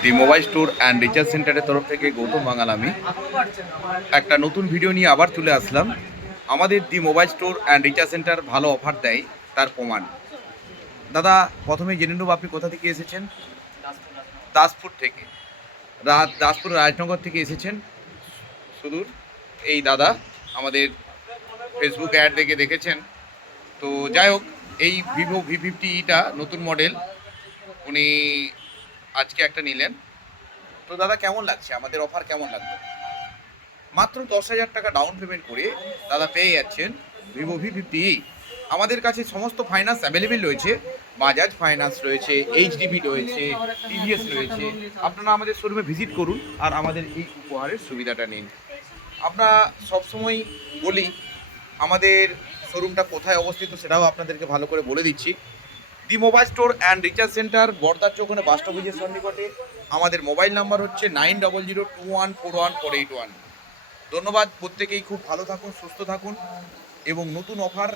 The mobile store and recharge সেন্টারের তরফ থেকে গৌতম বাঙাল আমি একটা নতুন ভিডিও নিয়ে আবার চলে আসলাম। আমাদের the mobile store and recharge centre ভালো অফার দেয় তার প্রমাণ। দাদা, প্রথমেই জেনে নেব আপনি কোথা থেকে এসেছেন? দাসপুর থেকে। দাসপুর রাজনগর থেকে এসেছেন সুদূর। এই দাদা আমাদের ফেসবুক অ্যাড দেখে দেখেছেন। তো যাই হোক, এই ভিভো V50টা নতুন মডেল উনি আজকে একটা নিলেন। তো দাদা, কেমন লাগছে আমাদের অফার? কেমন লাগবে? মাত্র 10,000 টাকা ডাউন পেমেন্ট করে দাদা পেয়ে যাচ্ছেন ভিভো V50। আমাদের কাছে সমস্ত ফাইন্যান্স অ্যাভেলেবেল রয়েছে। বাজাজ ফাইন্যান্স রয়েছে, এইচডিবি রয়েছে, টিভিএস রয়েছে। আপনারা আমাদের শোরুমে ভিজিট করুন আর আমাদের এই উপহারের সুবিধাটা নিন। আমরা সবসময় বলি আমাদের শোরুমটা কোথায় অবস্থিত, সেটাও আপনাদেরকে ভালো করে বলে দিচ্ছি। The mobile store and recharge centre, বর্দার চৌকানে বাস স্টপেজের সন্নিকটে। আমাদের মোবাইল নাম্বার হচ্ছে 9002141481। ধন্যবাদ। প্রত্যেকেই খুব ভালো থাকুন, সুস্থ থাকুন, এবং নতুন অফার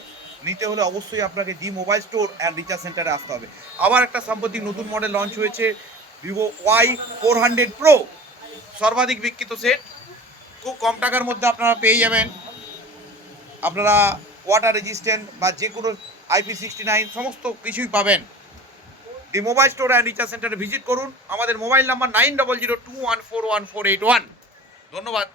নিতে হলে অবশ্যই আপনাকে দি মোবাইল স্টোর অ্যান্ড রিচার্জ সেন্টারে আসতে হবে। আবার একটা সাম্প্রতিক নতুন মডেল লঞ্চ হয়েছে, ভিভো Y400 Pro, সর্বাধিক বিক্রিত সেট। খুব কম টাকার মধ্যে আপনারা পেয়ে যাবেন। আপনারা ওয়াটার রেজিস্ট্যান্ট বা যে কোনো IP69 সমস্ত কিছুই পাবেন। দি মোবাইল স্টোর অ্যান্ড রিচার্জ সেন্টারে ভিজিট করুন। আমাদের মোবাইল নাম্বার 9002141481। ধন্যবাদ।